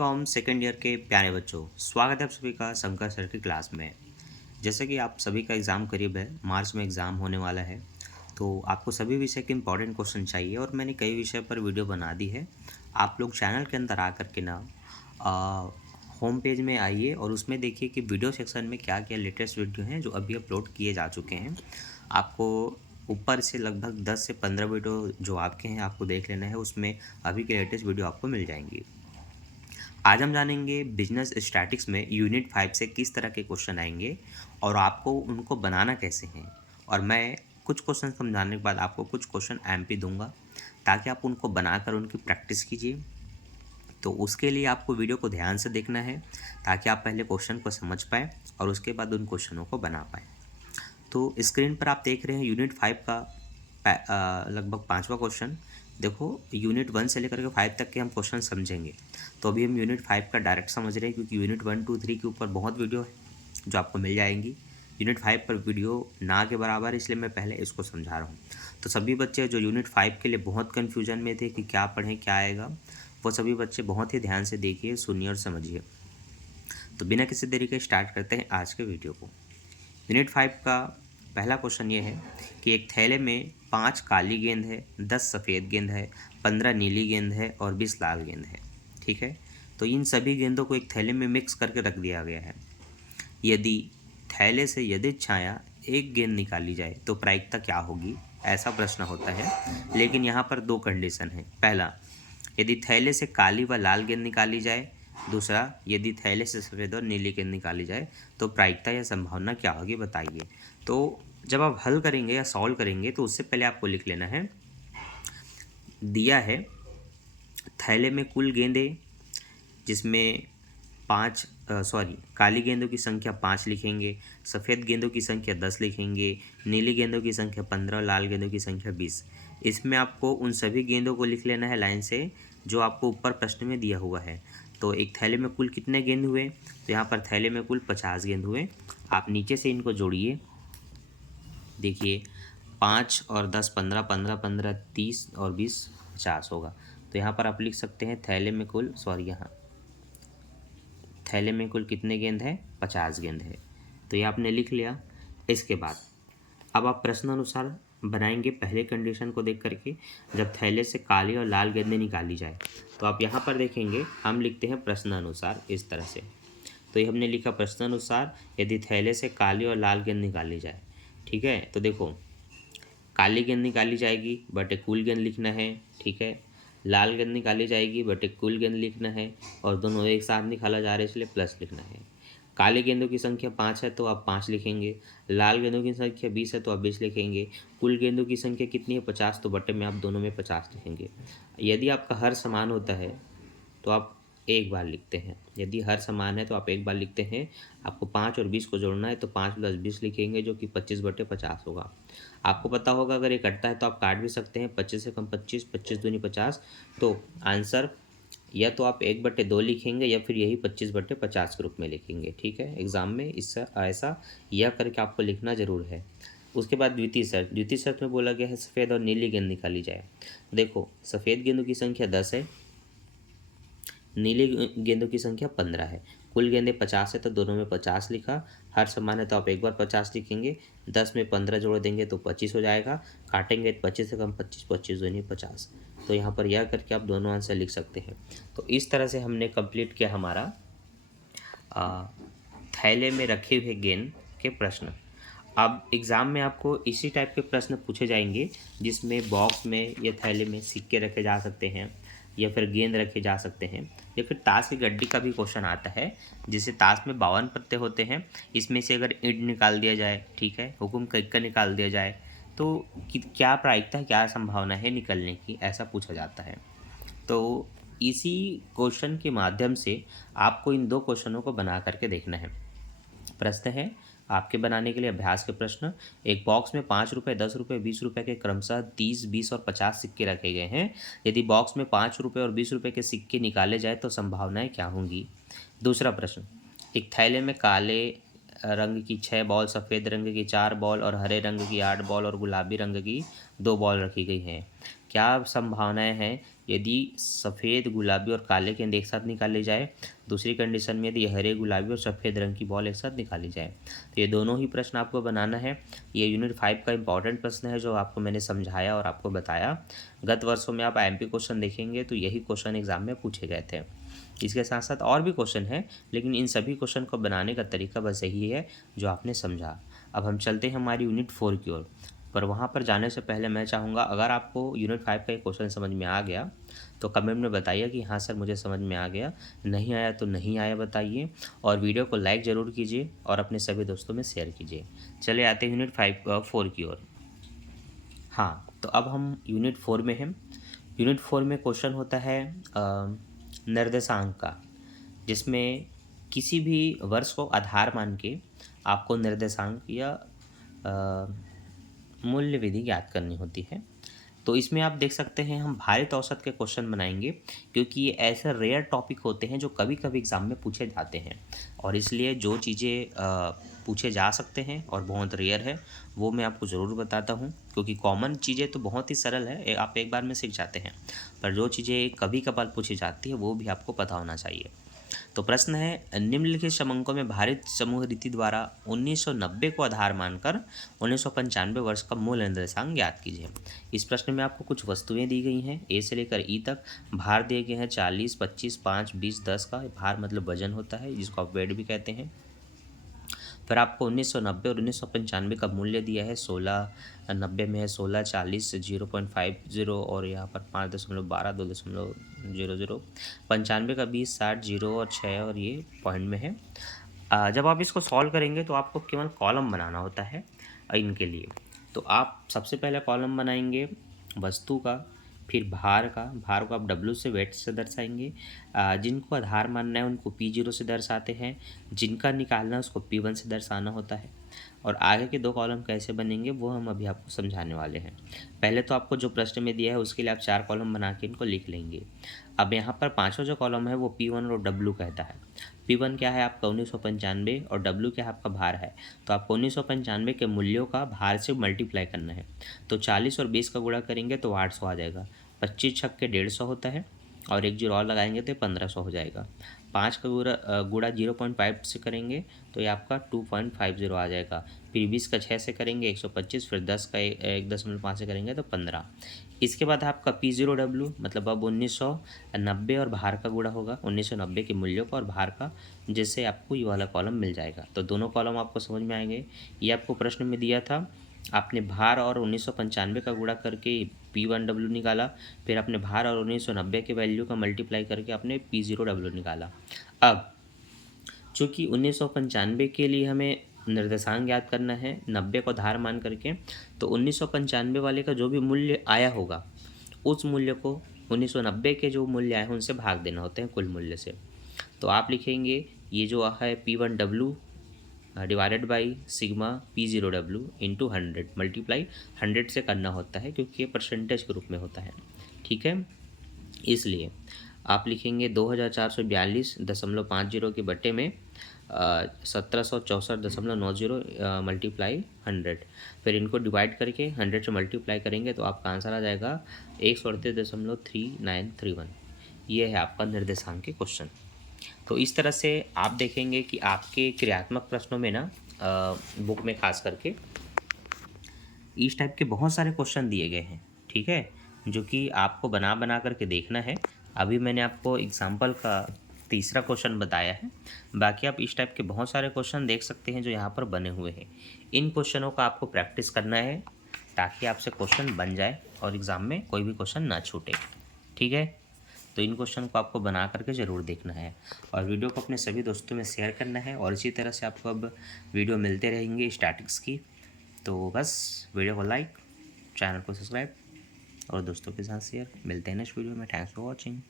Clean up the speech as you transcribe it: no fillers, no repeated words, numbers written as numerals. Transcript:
BCom second year के प्यारे बच्चों, स्वागत है आप सभी का शंकर सर की क्लास में। जैसे कि आप सभी का एग्ज़ाम करीब है, मार्च में एग्ज़ाम होने वाला है, तो आपको सभी विषय के इंपॉर्टेंट क्वेश्चन चाहिए और मैंने कई विषय पर वीडियो बना दी है। आप लोग चैनल के अंदर आ कर के ना होम पेज में आइए और उसमें देखिए कि वीडियो सेक्शन में क्या क्या लेटेस्ट वीडियो हैं जो अभी अपलोड किए जा चुके हैं। आपको ऊपर से लगभग 10 से 15 वीडियो जो आपके हैं आपको देख लेना है, उसमें अभी के लेटेस्ट वीडियो आपको मिल जाएंगी। आज हम जानेंगे बिजनेस स्टैटिक्स में यूनिट 5 से किस तरह के क्वेश्चन आएंगे और आपको उनको बनाना कैसे हैं। और मैं कुछ क्वेश्चन समझाने के बाद आपको कुछ क्वेश्चन एमपी दूंगा ताकि आप उनको बनाकर उनकी प्रैक्टिस कीजिए। तो उसके लिए आपको वीडियो को ध्यान से देखना है ताकि आप पहले क्वेश्चन को समझ पाएँ और उसके बाद उन क्वेश्चनों को बना पाएँ। तो स्क्रीन पर आप देख रहे हैं यूनिट 5 का लगभग 5वां क्वेश्चन। देखो, यूनिट 1 से लेकर के 5 तक के हम क्वेश्चन समझेंगे। तो अभी हम यूनिट 5 का डायरेक्ट समझ रहे हैं क्योंकि यूनिट 1, 2, 3 के ऊपर बहुत वीडियो है जो आपको मिल जाएंगी। यूनिट 5 पर वीडियो ना के बराबर, इसलिए मैं पहले इसको समझा रहा हूँ। तो सभी बच्चे जो यूनिट 5 के लिए बहुत कन्फ्यूजन में थे कि क्या पढ़ें क्या आएगा, वो सभी बच्चे बहुत ही ध्यान से देखिए, सुनिए और समझिए। तो बिना किसी देरी के स्टार्ट करते हैं आज के वीडियो को। यूनिट 5 का पहला क्वेश्चन ये है कि एक थैले में 5 काली गेंद है, 10 सफ़ेद गेंद है, 15 नीली गेंद है और 20 लाल गेंद है। ठीक है, तो इन सभी गेंदों को एक थैले में मिक्स करके रख दिया गया है। यदि थैले से यदृच्छाया एक गेंद निकाली जाए तो प्रायिकता क्या होगी, ऐसा प्रश्न होता है। लेकिन यहाँ पर दो कंडीशन है। पहला, यदि थैले से काली व लाल गेंद निकाली जाए। दूसरा, यदि थैले से सफ़ेद और नीली गेंद निकाली जाए तो प्रायिकता या संभावना क्या होगी, बताइए। तो जब आप हल करेंगे या सॉल्व करेंगे तो उससे पहले आपको लिख लेना है, दिया है थैले में कुल गेंदें, जिसमें काली गेंदों की संख्या 5 लिखेंगे, सफ़ेद गेंदों की संख्या 10 लिखेंगे, नीली गेंदों की संख्या 15, लाल गेंदों की संख्या 20। इसमें आपको उन सभी गेंदों को लिख लेना है लाइन से जो आपको ऊपर प्रश्न में दिया हुआ है। तो एक थैले में कुल कितने गेंद हुए, तो यहाँ पर थैले में कुल 50 गेंद हुए। आप नीचे से इनको जोड़िए, देखिए 5 और 10 15, 15 15 30 और 20 50 होगा। तो यहाँ पर आप लिख सकते हैं थैले में कुल कितने गेंद है, 50 गेंद है। तो ये आपने लिख लिया। इसके बाद अब आप प्रश्न अनुसार बनाएंगे पहले कंडीशन को देख करके, जब थैले से काली और लाल गेंदें निकाली जाए। तो आप यहाँ पर देखेंगे हम लिखते हैं प्रश्न अनुसार इस तरह से। तो ये हमने लिखा प्रश्न अनुसार, यदि थैले से काली और लाल गेंद निकाली जाए। ठीक है, तो देखो काली गेंद निकाली जाएगी बटे कुल गेंद लिखना है। ठीक है, लाल गेंद निकाली जाएगी बटे कुल गेंद लिखना है और दोनों एक साथ निकाला जा रहा है इसलिए प्लस लिखना है। काली गेंदों की संख्या 5 है तो आप 5 लिखेंगे, लाल गेंदों की संख्या 20 है तो आप 20 लिखेंगे, कुल गेंदों की संख्या कितनी है 50, तो बटे में आप दोनों में 50 लिखेंगे। यदि आपका हर समान होता है तो आप एक बार लिखते हैं, यदि हर समान है तो आप एक बार लिखते हैं। आपको 5 और 20 को जोड़ना है तो 5 + 20 लिखेंगे जो कि 25/50 होगा। आपको पता होगा अगर ये कटता है तो आप काट भी सकते हैं, 25 से कम 25, 25 दूनी 50। तो आंसर या तो आप 1/2 लिखेंगे या फिर यही 25/50 के रूप में लिखेंगे। ठीक है, एग्जाम में इससे ऐसा यह करके आपको लिखना जरूर है। उसके बाद द्वितीय शर्त में बोला गया है सफ़ेद और नीली गेंद निकाली जाए। देखो सफ़ेद गेंदों की संख्या 10 है, नीली गेंदों की संख्या 15 है, कुल गेंदें 50 है तो दोनों में 50 लिखा। हर समान है तो आप एक बार 50 लिखेंगे, 10 में 15 जोड़ देंगे तो 25 हो जाएगा। काटेंगे 25 से कम 25, 25 दूनी 50। तो यहाँ पर यह करके आप दोनों आंसर लिख सकते हैं। तो इस तरह से हमने कंप्लीट किया हमारा थैले में रखे हुए गेंद के प्रश्न। अब एग्ज़ाम में आपको इसी टाइप के प्रश्न पूछे जाएंगे जिसमें बॉक्स में या थैले में सिक्के रखे जा सकते हैं या फिर गेंद रखे जा सकते हैं, या फिर ताश की गड्डी का भी क्वेश्चन आता है। जिसे ताश में 52 पत्ते होते हैं, इसमें से अगर ईंट निकाल दिया जाए, ठीक है, हुकुम का इक्का निकाल दिया जाए तो क्या प्रायिकता, क्या संभावना है निकलने की, ऐसा पूछा जाता है। तो इसी क्वेश्चन के माध्यम से आपको इन दो क्वेश्चनों को बना करके देखना है। प्रश्न है आपके बनाने के लिए अभ्यास के प्रश्न। एक बॉक्स में 5 रुपये, 10 रुपये, 20 रुपये के क्रमशः 30, 20 और 50 सिक्के रखे गए हैं। यदि बॉक्स में 5 रुपये और 20 रुपये के सिक्के निकाले जाए तो संभावनाएं क्या होंगी। दूसरा प्रश्न, एक थैले में काले रंग की 6 बॉल, सफ़ेद रंग की 4 बॉल और हरे रंग की 8 बॉल और गुलाबी रंग की 2 बॉल रखी गई हैं। क्या संभावनाएं हैं यदि सफ़ेद, गुलाबी और काले गेंद एक साथ निकाले जाए, दूसरी कंडीशन में यदि हरे, गुलाबी और सफ़ेद रंग की बॉल एक साथ निकाली जाए। तो ये दोनों ही प्रश्न आपको बनाना है। ये यूनिट 5 का इंपॉर्टेंट प्रश्न है जो आपको मैंने समझाया और आपको बताया। गत वर्षों में आप IMP क्वेश्चन देखेंगे तो यही क्वेश्चन एग्जाम में पूछे गए थे। इसके साथ साथ और भी क्वेश्चन हैं, लेकिन इन सभी क्वेश्चन को बनाने का तरीका बस यही है जो आपने समझा। अब हम चलते हैं हमारी यूनिट 4 की ओर, पर वहाँ पर जाने से पहले मैं चाहूँगा अगर आपको यूनिट 5 का एक क्वेश्चन समझ में आ गया तो कमेंट में बताइए कि हाँ सर मुझे समझ में आ गया, नहीं आया तो नहीं आया बताइए, और वीडियो को लाइक ज़रूर कीजिए और अपने सभी दोस्तों में शेयर कीजिए। चले आते हैं यूनिट 4 की ओर। हाँ, तो अब हम यूनिट 4 में हैं। यूनिट 4 में क्वेश्चन होता है निर्देशांक का, जिसमें किसी भी वर्ष को आधार मान के आपको निर्देशांक या मूल्य विधि ज्ञात करनी होती है। तो इसमें आप देख सकते हैं हम भारित औसत के क्वेश्चन बनाएंगे, क्योंकि ये ऐसे रेयर टॉपिक होते हैं जो कभी कभी एग्ज़ाम में पूछे जाते हैं, और इसलिए जो चीज़ें पूछे जा सकते हैं और बहुत रेयर है वो मैं आपको ज़रूर बताता हूँ, क्योंकि कॉमन चीज़ें तो बहुत ही सरल है, आप एक बार में सीख जाते हैं, पर जो चीज़ें कभी कभार पूछी जाती है वो भी आपको पता होना चाहिए। तो प्रश्न है, निम्नलिखित समंकों में भारित समूह रीति द्वारा 1990 को आधार मानकर 1995 वर्ष का मूल निर्देशांक ज्ञात कीजिए। इस प्रश्न में आपको कुछ वस्तुएं दी गई हैं, ए से लेकर ई तक। भार दिए गए हैं 40, 25, 5, 20, 10 का। भार मतलब वजन होता है, जिसको आप वेट भी कहते हैं। फिर आपको 1990 और 1995 का मूल्य दिया है। 1690 में है 16, 40 0.50 और यहाँ पर 5.12, 2.00। 95 का 20, 60 0 और 6 और ये पॉइंट में है। जब आप इसको सॉल्व करेंगे तो आपको केवल कॉलम बनाना होता है इनके लिए। तो आप सबसे पहले कॉलम बनाएंगे वस्तु का, फिर भार को आप W से, वेट से दर्शाएंगे। जिनको आधार मानना है उनको P0 से दर्शाते हैं, जिनका निकालना है उसको P1 से दर्शाना होता है। और आगे के 2 कॉलम कैसे बनेंगे वो हम अभी आपको समझाने वाले हैं। पहले तो आपको जो प्रश्न में दिया है उसके लिए आप 4 कॉलम बना के इनको लिख लेंगे। अब यहाँ पर 5वां जो कॉलम है वो P1 और W कहता है। P1 क्या है आपका 1995 और W क्या है आपका भार है। तो आपको 1995 के मूल्यों का भार से मल्टीप्लाई करना है। तो 40 और 20 का गुणा करेंगे तो 800 आ जाएगा। 25 छक्के 150 होता है, और एक जीरो और लगाएंगे तो 1500 हो जाएगा। 5 का गुणा 0.5 से करेंगे तो ये आपका 2.50 आ जाएगा। फिर 20 का 6 से करेंगे 125, फिर 10 का 1.5 से करेंगे तो 15। इसके बाद आपका P0W मतलब अब 1990 और भार का गुणा होगा 1990 के मूल्यों का और भार का, जिससे आपको ये वाला कॉलम मिल जाएगा। तो दोनों कॉलम आपको समझ में आएंगे। ये आपको प्रश्न में दिया था, आपने भार और 1995 का गुणा करके P1W निकाला, फिर आपने भार और 1990 के वैल्यू का मल्टीप्लाई करके आपने P0W निकाला। अब चूँकि 1995 के लिए हमें निर्देशांक ज्ञात करना है 90 को आधार मान करके, तो 1995 वाले का जो भी मूल्य आया होगा उस मूल्य को 1990 के जो मूल्य आए हैं उनसे भाग देना होते हैं कुल मूल्य से। तो आप लिखेंगे ये जो है P1W divided by sigma P0W into 100, multiply 100 से करना होता है क्योंकि ये परसेंटेज के रूप में होता है। ठीक है, इसलिए आप लिखेंगे 2442.50 के बट्टे में 1764.90 मल्टीप्लाई 100, फिर इनको डिवाइड करके 100 से मल्टीप्लाई करेंगे तो आपका आंसर आ जाएगा 138.3931। ये है आपका निर्देशांक के क्वेश्चन। तो इस तरह से आप देखेंगे कि आपके क्रियात्मक प्रश्नों में ना बुक में खास करके इस टाइप के बहुत सारे क्वेश्चन दिए गए हैं। ठीक है, जो कि आपको बना बना करके देखना है। अभी मैंने आपको एग्जाम्पल का तीसरा क्वेश्चन बताया है, बाकी आप इस टाइप के बहुत सारे क्वेश्चन देख सकते हैं जो यहाँ पर बने हुए हैं। इन क्वेश्चनों का आपको प्रैक्टिस करना है ताकि आपसे क्वेश्चन बन जाए और एग्ज़ाम में कोई भी क्वेश्चन ना छूटे। ठीक है, तो इन क्वेश्चन को आपको बना करके ज़रूर देखना है और वीडियो को अपने सभी दोस्तों में शेयर करना है। और इसी तरह से आपको अब वीडियो मिलते रहेंगे स्टैटिक्स की। तो बस वीडियो को लाइक, चैनल को सब्सक्राइब और दोस्तों के साथ शेयर। मिलते हैं नेक्स्ट वीडियो में। Thanks for watching.